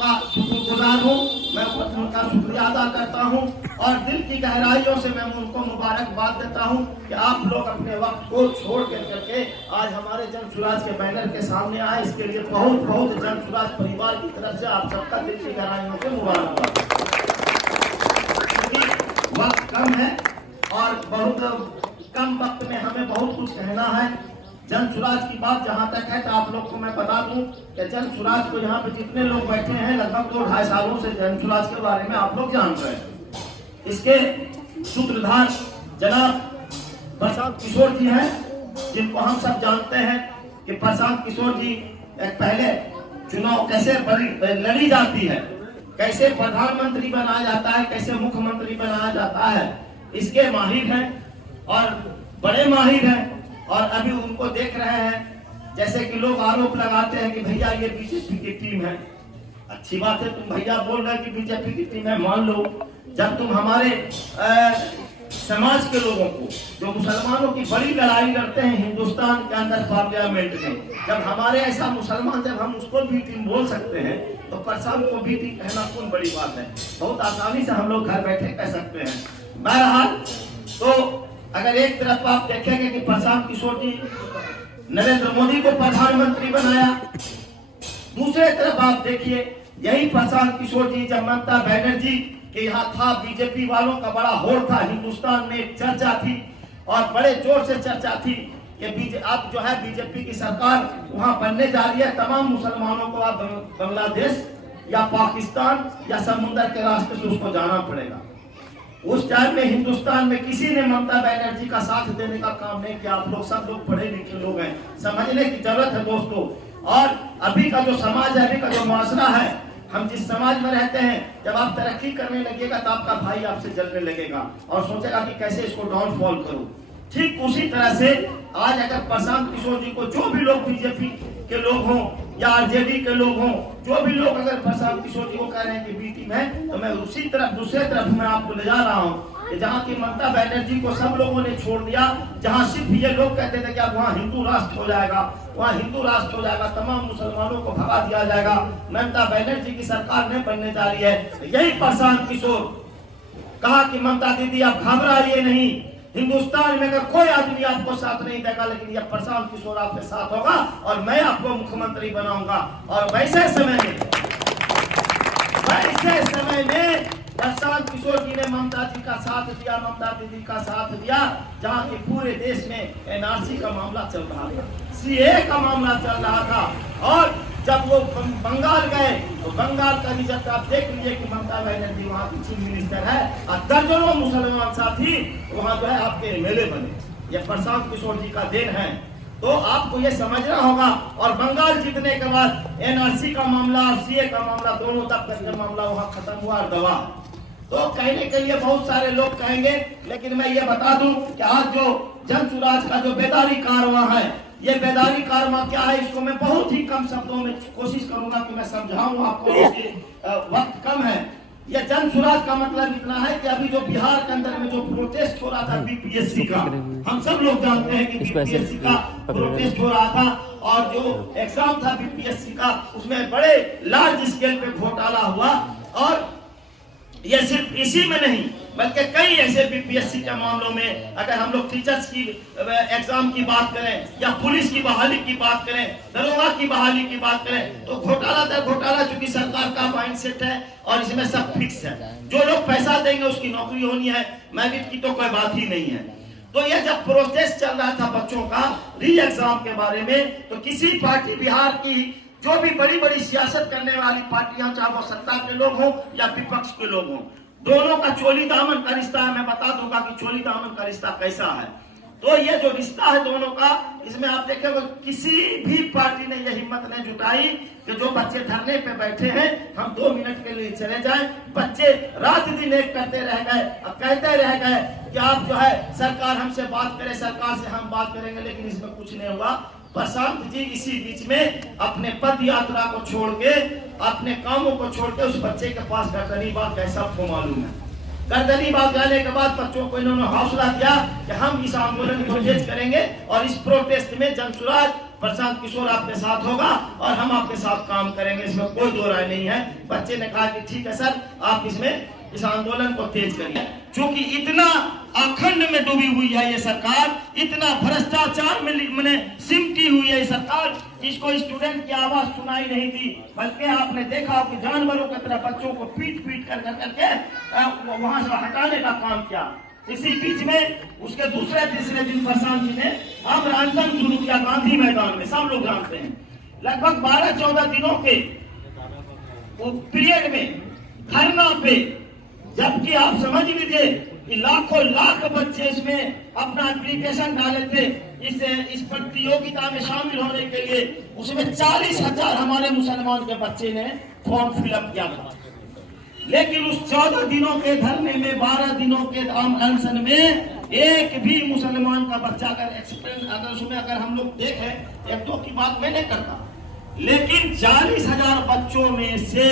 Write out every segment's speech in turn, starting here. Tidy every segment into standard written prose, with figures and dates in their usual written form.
उनका शुक्रगुजार हूँ, मैं उनका शुक्रिया अदा करता हूँ और दिल की गहराइयों से मैं उनको मुबारकबाद देता हूँ कि आप लोग अपने वक्त को छोड़ के करके आज हमारे जन सुराज के बैनर के सामने आए। इसके लिए बहुत बहुत जन सुराज परिवार की तरफ से आप सबका दिल की गहराइयों से मुबारकबाद। वक्त कम है और बहुत कम वक्त में हमें बहुत कुछ कहना है। जन सुराज की बात जहां तक है तो आप लोग को मैं बता दूं कि जन सुराज को यहाँ पे जितने लोग बैठे हैं लगभग 2-2.5 सालों से जन सुराज के बारे में आप लोग जान रहे हैं। इसके सूत्रधार जनाब प्रशांत किशोर जी हैं, जिनको हम सब जानते हैं कि प्रशांत किशोर जी पहले चुनाव कैसे लड़ी जाती है, कैसे प्रधानमंत्री बनाया जाता है, कैसे मुख्यमंत्री बनाया जाता है, इसके माहिर हैं और बड़े माहिर हैं। और अभी उनको देख रहे हैं जैसे कि लोग आरोप लगाते हैं कि भैया ये बीजेपी की टीम है। अच्छी बात है, तुम भैया बोल रहे कि बीजेपी की टीम है, मान लो। जब तुम हमारे समाज के लोगों को, जो मुसलमानों की बड़ी लड़ाई लड़ते हैं हिंदुस्तान के अंदर पार्लियामेंट में, जब हमारे ऐसा मुसलमान, जब हम उसको भी टीम बोल सकते हैं तो प्रशांत को भी टीम कहना कौन बड़ी बात है। बहुत आसानी से हम लोग घर बैठे कह सकते हैं। बहरहाल तो अगर एक तरफ आप देखेंगे कि प्रशांत किशोर जी नरेंद्र मोदी को प्रधानमंत्री बनाया, दूसरे तरफ आप देखिए यही प्रशांत किशोर जी जब ममता बनर्जी के यहाँ था, बीजेपी वालों का बड़ा होड़ था, हिंदुस्तान में एक चर्चा थी और बड़े जोर से चर्चा थी कि अब जो है बीजेपी की सरकार वहां बनने जा रही है, तमाम मुसलमानों को अब बांग्लादेश या पाकिस्तान या समुद्र के रास्ते से उसको जाना पड़ेगा। उस टाइम में हिंदुस्तान में किसी ने ममता बनर्जी का साथ देने का काम नहीं किया। आप लोग सब लोग पढ़े लिखे लोग हैं, समझने की जरूरत है दोस्तों। और अभी का जो समाज है, अभी का जो मुआशरा है, हम जिस समाज में रहते हैं, जब आप तरक्की करने लगेगा तो आपका भाई आपसे जलने लगेगा और सोचेगा कि कैसे इसको डाउनफॉल करूं। ठीक उसी तरह से आज अगर प्रशांत किशोर जी को जो भी लोग बीजेपी के लोग हों या आरजेडी के लोग हों, जो भी लोग अगर प्रशांत किशोर जी को कह रहे हैं कि बी टीम है, तो मैं उसी तरफ दूसरे तरफ मैं आपको ले जा रहा हूँ कि जहाँ की ममता बनर्जी को सब लोगों ने छोड़ दिया, जहाँ सिर्फ ये लोग कहते थे कि अब वहाँ हिंदू राष्ट्र हो जाएगा, वहाँ हिंदू राष्ट्र हो जाएगा, तमाम मुसलमानों को भगा दिया जाएगा, ममता बनर्जी की सरकार नहीं बनने जा रही है। यही प्रशांत किशोर कहा कि ममता दीदी आप घबराइए नहीं, हिंदुस्तान में अगर कोई आदमी आपको साथ नहीं देगा, लेकिन यह प्रशांत किशोर आपके साथ होगा और मैं आपको मुख्यमंत्री बनाऊंगा। और वैसे समय में प्रशांत किशोर जी ने ममता जी का साथ दिया, ममता दीदी का साथ दिया, जहां के पूरे देश में एनआरसी का मामला चल रहा था, सीए का मामला चल रहा था। और जब वो बंगाल गए तो बंगाल का रिजल्ट आप देख लीजिए कि ममता बनर्जी वहाँ की चीफ मिनिस्टर है और दर्जनों मुसलमान साथी वहाँ जो है आपके एमएलए बने। ये प्रशांत किशोर जी का देन है। तो आपको ये समझना होगा। और बंगाल जीतने के बाद एनआरसी का मामला और सीए का मामला दोनों तक का मामला वहाँ खत्म हुआ और दबा। तो कहने के लिए बहुत सारे लोग कहेंगे, लेकिन मैं ये बता दूं कि आज जो जन सुराज का जो बेदारी कारवां है, ये बेदारी कारवां क्या है, इसको मैं बहुत ही कम शब्दों में कोशिश करूंगा कि मैं समझाऊं आपको, वक्त कम है। ये जन सुराज का मतलब इतना है कि अभी जो बिहार के अंदर में जो प्रोटेस्ट हो रहा था बीपीएससी का, हम सब लोग जानते हैं कि बीपीएससी का प्रोटेस्ट हो रहा था और जो एग्जाम था बीपीएससी का, उसमें बड़े लार्ज स्केल पे घोटाला हुआ। और ये सिर्फ इसी में नहीं बल्कि कई ऐसे बीपीएससी के मामलों में, अगर हम लोग टीचर्स की एग्जाम की बात करें या पुलिस की बहाली की बात करें, दरोगा की बहाली की बात करें, तो घोटाला था घोटाला, चूंकि सरकार का माइंडसेट है और इसमें सब फिक्स है। जो लोग पैसा देंगे उसकी नौकरी होनी है, मेरिट की तो कोई बात ही नहीं है। तो ये जब प्रोटेस्ट चल रहा था बच्चों का री एग्जाम के बारे में, तो किसी पार्टी, बिहार की जो भी बड़ी बड़ी सियासत करने वाली पार्टियां, चाहे वो सत्ता के लोग हों या विपक्ष के लोग हों, दोनों का चोली दामन का रिश्ता है। मैं बता दूंगा कि चोली दामन का रिश्ता कैसा है। तो ये जो रिश्ता है दोनों का, इसमें आप देखेंगे किसी भी पार्टी ने ये हिम्मत नहीं जुटाई कि जो बच्चे धरने पे बैठे हैं हम 2 मिनट के लिए चले जाएं। बच्चे रात दिन एक करते रह गए और कहते रह गए कि आप जो है सरकार हमसे बात करें, सरकार से हम बात करेंगे, लेकिन इसमें कुछ नहीं हुआ। प्रशांत जी इसी बीच में अपने पद यात्रा को छोड़ के, अपने कामों को छोड़ के उस बच्चे के पास गर्दनीबाग कैसा आपको मालूम है। गर्दनीबाग जाने के बाद बच्चों को इन्होंने हौसला दिया कि हम इस आंदोलन को तेज करेंगे और इस प्रोटेस्ट में जनसुराज प्रशांत किशोर आपके साथ होगा और हम आपके साथ काम करेंगे, इसमें कोई दो राय नहीं है। बच्चे ने कहा कि ठीक है सर, आप इसमें इस आंदोलन को तेज करिए। क्योंकि इतना अखंड में डूबी हुई है ये सरकार, इतना भ्रष्टाचार में मैंने सिमटी हुई है ये सरकार, इसको स्टूडेंट की आवाज सुनाई नहीं दी, बल्कि आपने देखा कि जानवरों की तरह बच्चों को पीट पीट कर करके वहां से हटाने का काम किया। इसी बीच में उसके दूसरे तीसरे दिन प्रशांत जी ने आमरण अनशन शुरू किया गांधी मैदान में, सब लोग जानते हैं। लगभग 12-14 दिनों के पीरियड में धरना पे, जबकि आप समझ लीजिए कि लाखों लाख बच्चे इसमें अपना एप्लीकेशन डाले थे इस प्रतियोगिता में शामिल होने के लिए। उसमें 40,000 हमारे मुसलमान के बच्चे ने फॉर्म फिलअप किया था। लेकिन उस 14 दिनों के धरने में, 12 दिनों के अनशन में एक भी मुसलमान का बच्चा अगर उसमें अगर हम लोग देखें, एक दो की बात मैं नहीं करता, लेकिन 40,000 बच्चों में से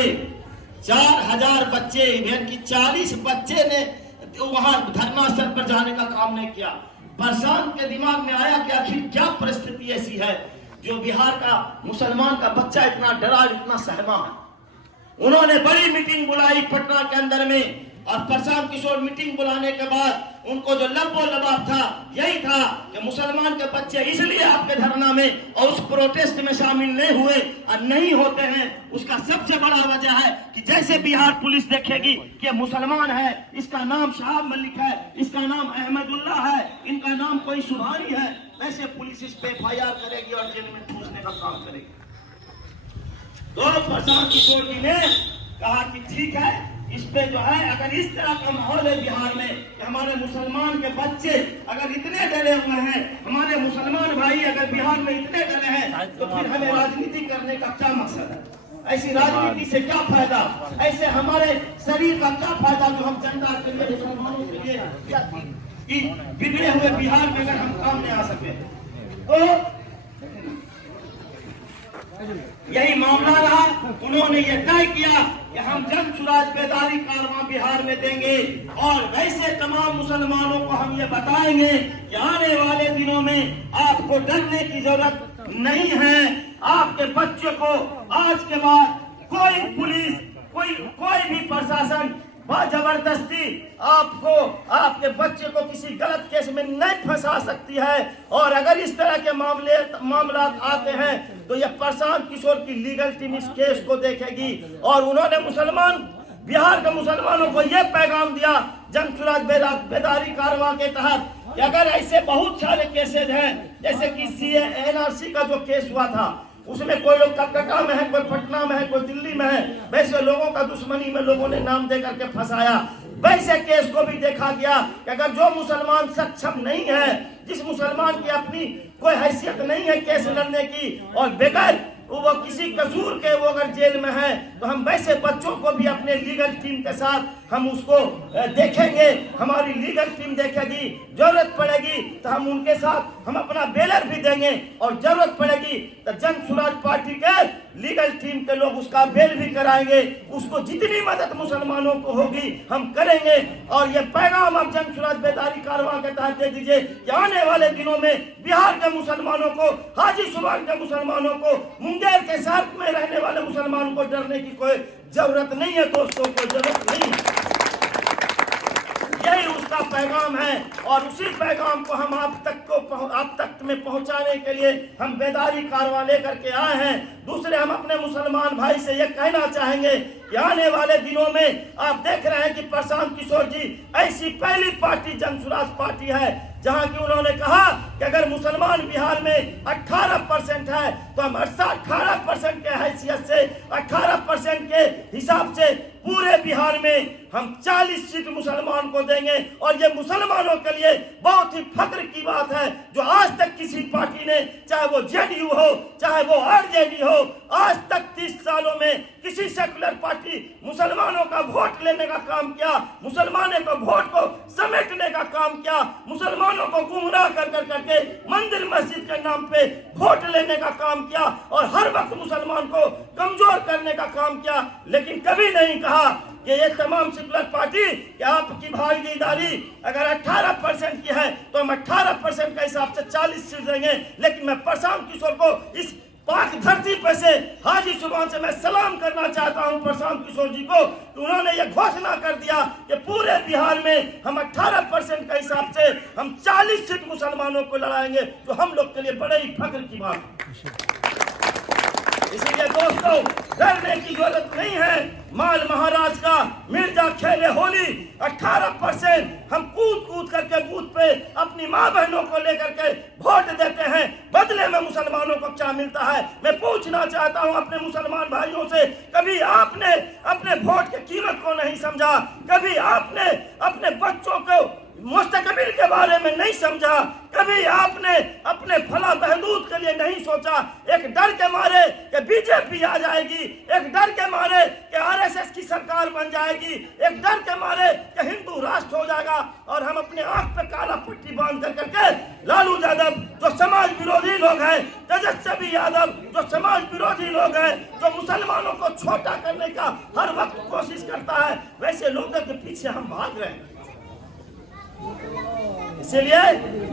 4,000 बच्चे, इवेंट की 40 बच्चे ने वहां धरना स्थल पर जाने का काम नहीं किया। प्रशांत के दिमाग में आया कि आखिर क्या परिस्थिति ऐसी है जो बिहार का मुसलमान का बच्चा इतना डरा, इतना सहमा है। उन्होंने बड़ी मीटिंग बुलाई पटना के अंदर में, और प्रशांत किशोर मीटिंग बुलाने के बाद उनको जो लबो लबाब था यही था कि मुसलमान के बच्चे इसलिए आपके धरना में और उस प्रोटेस्ट में शामिल नहीं हुए और नहीं होते हैं, उसका सबसे बड़ा वजह है कि जैसे बिहार पुलिस देखेगी कि मुसलमान है, इसका नाम शाह मलिक है, इसका नाम अहमदुल्ला है, इनका नाम कोई सुभानी है, वैसे पुलिस इस पे FIR करेगी और जेल में ठूसने का काम करेगी। तो प्रशांत किशोर जी ने कहा कि ठीक है, इस पे जो है अगर इस तरह का माहौल है बिहार में कि हमारे मुसलमान के बच्चे अगर इतने डरे हुए हैं, हमारे मुसलमान भाई अगर बिहार में इतने डरे हैं, तो फिर हमें राजनीति करने का क्या मकसद है? ऐसी राजनीति से क्या फायदा? ऐसे हमारे शरीर का क्या फायदा जो हम जनता के लिए, मुसलमानों के लिए बिगड़े हुए बिहार में अगर हम काम नहीं आ सके? तो यही मामला रहा। उन्होंने ये तय किया कि हम जन सुराज बेदारी कारवां बिहार में देंगे और वैसे तमाम मुसलमानों को हम ये बताएंगे कि आने वाले दिनों में आपको डरने की जरूरत नहीं है। आपके बच्चे को आज के बाद कोई पुलिस, कोई भी प्रशासन जबरदस्ती आपको, आपके बच्चे को किसी गलत केस में नहीं फंसा सकती है। और अगर इस तरह के मामला आते हैं तो यह प्रशांत किशोर की लीगल टीम इस केस को देखेगी। और उन्होंने बिहार के मुसलमानों को यह पैगाम दिया जन सुराज बेदारी कारवां के तहत कि अगर ऐसे बहुत सारे केसेज हैं, जैसे कि NRC का जो केस हुआ था, उसमें कोई लोग कलकत्ता में है, कोई पटना में है, कोई दिल्ली में है, वैसे लोगों का दुश्मनी में लोगों ने नाम दे करके फंसाया। वैसे केस को भी देखा गया कि अगर जो मुसलमान सक्षम नहीं है, जिस मुसलमान की अपनी कोई हैसियत नहीं है केस लड़ने की, और बगैर वो किसी कसूर के वो अगर जेल में है, तो हम वैसे बच्चों को भी अपने लीगल टीम के साथ हम उसको देखेंगे, हमारी लीगल टीम देखेगी। जरूरत पड़ेगी तो हम उनके साथ हम अपना बेलर भी देंगे, और जरूरत पड़ेगी तो जन सुराज पार्टी के लीगल टीम के लोग उसका बेल भी कराएंगे। उसको जितनी मदद मुसलमानों को होगी हम करेंगे। और ये पैगाम आप जन सुराज बेदारी कारवां के तहत दे दीजिए कि आने वाले दिनों में बिहार के मुसलमानों को, हाजी सुभान के मुसलमानों को, मुंगेर के साथ में रहने वाले मुसलमानों को डरने की कोई जरूरत नहीं है दोस्तों, कोई जरूरत नहीं है। यही उसका पैगाम है और उसी पैगाम को हम आप तक में पहुंचाने के लिए हम बेदारी कारवां लेकर के आए हैं। दूसरे, हम अपने मुसलमान भाई से ये कहना चाहेंगे कि आने वाले दिनों में आप देख रहे हैं कि प्रशांत किशोर जी ऐसी पहली पार्टी जन सुराज पार्टी है जहां की उन्होंने कहा कि अगर मुसलमान बिहार में 18% है तो हम 18% के हैसियत से 18% के हिसाब से पूरे बिहार में हम 40 सीट मुसलमान को देंगे। और ये मुसलमानों के लिए बहुत ही फख्र की बात है जो आज तक किसी पार्टी ने, चाहे वो JDU हो चाहे वो RJD हो, आज तक 30 सालों में किसी सेकुलर पार्टी मुसलमानों का वोट लेने का काम किया, मुसलमानों को वोट को समेटने का काम किया, मुसलमानों को गुमराह कर करके मंदिर मस्जिद के नाम पे वोट लेने का काम किया और हर वक्त मुसलमान को कमजोर करने का काम किया। लेकिन कभी नहीं कहा कि ये तमाम सेकुलर पार्टी कि आपकी भागीदारी अगर 18% की है तो हम 18% के हिसाब से 40 सीट देंगे। लेकिन मैं प्रशांत किशोर को इस पाक धरती पर से हाजी जुबान से मैं सलाम करना चाहता हूं प्रशांत किशोर जी को, उन्होंने ये घोषणा कर दिया कि पूरे बिहार में हम 18% के हिसाब से हम 40 सीट मुसलमानों को लड़ाएंगे, जो हम लोग के लिए बड़े ही फख्र की बात है। इसीलिए दोस्तों डरने की जरूरत नहीं है। माल महाराज का मिर्जा खेले होली 18% हम कूद कूद करके बूथ पे अपनी माँ बहनों को लेकर के वोट देते हैं, बदले में मुसलमानों को क्या मिलता है? मैं पूछना चाहता हूँ अपने मुसलमान भाइयों से, कभी आपने अपने वोट की कीमत को नहीं समझा? कभी आपने अपने बच्चों को मुस्तकबिल के बारे में नहीं समझा? कभी आपने अपने फला बहदूद के लिए नहीं सोचा? एक डर के मारे कि बीजेपी आ जाएगी, एक डर के मारे कि आरएसएस की सरकार बन जाएगी, एक डर के मारे कि हिंदू राष्ट्र हो जाएगा और हम अपने आंख पे काला पट्टी बांध कर करके लालू यादव जो समाज विरोधी लोग हैं, तेजस्वी यादव जो समाज विरोधी लोग हैं, जो मुसलमानों को छोटा करने का हर वक्त कोशिश करता है, वैसे लोगों के पीछे हम भाग रहे हैं। इसलिए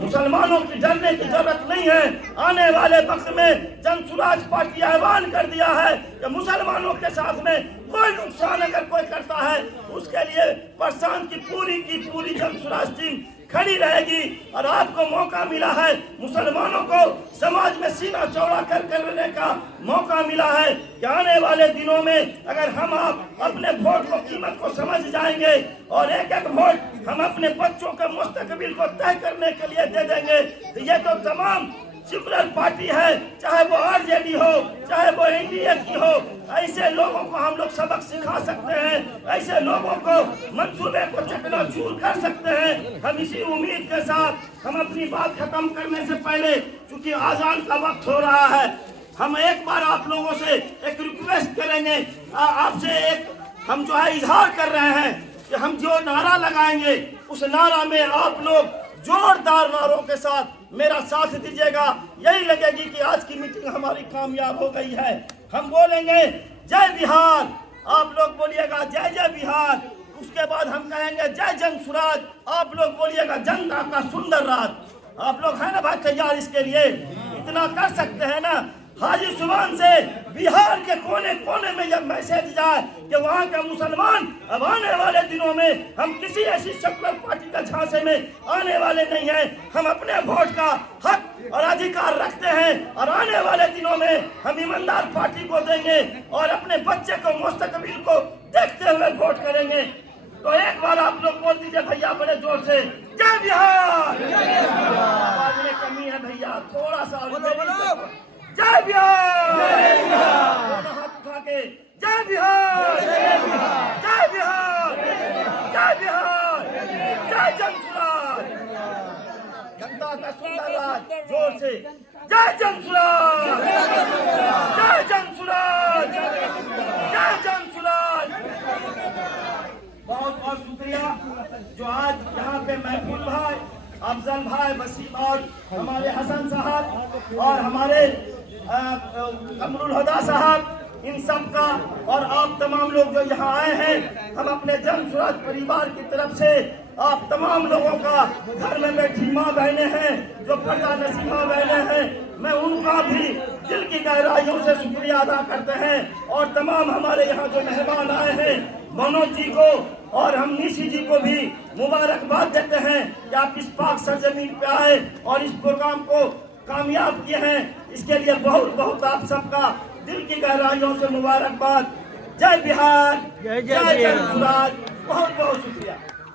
मुसलमानों की डरने की जरूरत नहीं है। आने वाले वक्त में जन स्वराज पार्टी ऐलान कर दिया है कि मुसलमानों के साथ में कोई नुकसान अगर कोई करता है उसके लिए प्रशांत की पूरी जन स्वराज टीम खड़ी रहेगी। और आपको मौका मिला है, मुसलमानों को समाज में सीना चौड़ा करने का मौका मिला है कि आने वाले दिनों में अगर हम आप अपने वोट को कीमत को समझ जाएंगे और एक एक वोट हम अपने बच्चों के मुस्तकबिल को तय करने के लिए दे देंगे, तो ये तो तमाम सेकुलर पार्टी है, चाहे वो आरजेडी हो, चाहे वो एनडीए की हो, ऐसे लोगों को हम लोग सबक सिखा सकते हैं, ऐसे लोगों को मंसूबे को चकनाचूर कर सकते हैं। हम इसी उम्मीद के साथ हम अपनी बात खत्म करने से पहले, चूंकि आजान का वक्त हो रहा है, हम एक बार आप लोगों से एक रिक्वेस्ट करेंगे, आपसे एक हम जो है इजहार कर रहे हैं कि हम जो नारा लगाएंगे उस नारा में आप लोग जोरदार नारों के साथ मेरा साथ दीजिएगा। यही लगेगी कि आज की मीटिंग हमारी कामयाब हो गई है। हम बोलेंगे जय बिहार, आप लोग बोलिएगा जय जय बिहार, उसके बाद हम कहेंगे जय जन स्वराज, आप लोग बोलिएगा जनता का सुंदर राज। आप लोग है ना भाई तैयार इसके लिए? इतना कर सकते हैं ना? हाजी जुबान से बिहार के कोने कोने में जब मैसेज जाए कि वहाँ के मुसलमान अब आने वाले दिनों में हम किसी ऐसी सेकुलर पार्टी का झांसे में आने वाले नहीं हैं, हम अपने वोट का हक और अधिकार रखते हैं और आने वाले दिनों में हम ईमानदार पार्टी को देंगे और अपने बच्चे को मुस्तकबिल को देखते हुए वोट करेंगे। तो एक बार आप लोग बोल दीजिए भैया बड़े जोर से, जय बिहार। आवाज में कमी है भैया, थोड़ा सा जय बिहार, दोनों हाथ उठा के जय बिहार, जय बिहार, जय बिहार, जय जन स्वराज, जनता का सुंदर राज। जोर से जय जन स्वराज, जय जन स्वराज, जय जन स्वराज। बहुत बहुत शुक्रिया जो आज यहाँ पे महफूज भाई, अफजल भाई, वसीम और हमारे हसन साहब और हमारे कमरुल हुदा साहब, इन सब का और आप तमाम लोग जो यहाँ आए हैं, हम अपने जन स्वराज परिवार की तरफ से आप तमाम लोगों का, घर में बैठी माँ बहनें हैं जो पर्दा नसीब माँ बहनें हैं, मैं उनका भी दिल की गहराइयों से शुक्रिया अदा करते हैं। और तमाम हमारे यहाँ जो मेहमान आए हैं, मनोज जी को और हम निशी जी को भी मुबारकबाद देते हैं कि आप इस पाक सरजमीन पे आए और इस प्रोग्राम को कामयाब किए हैं। इसके लिए बहुत बहुत आप सबका दिल की गहराइयों से मुबारकबाद। जय बिहार, जय जन स्वराज। बहुत बहुत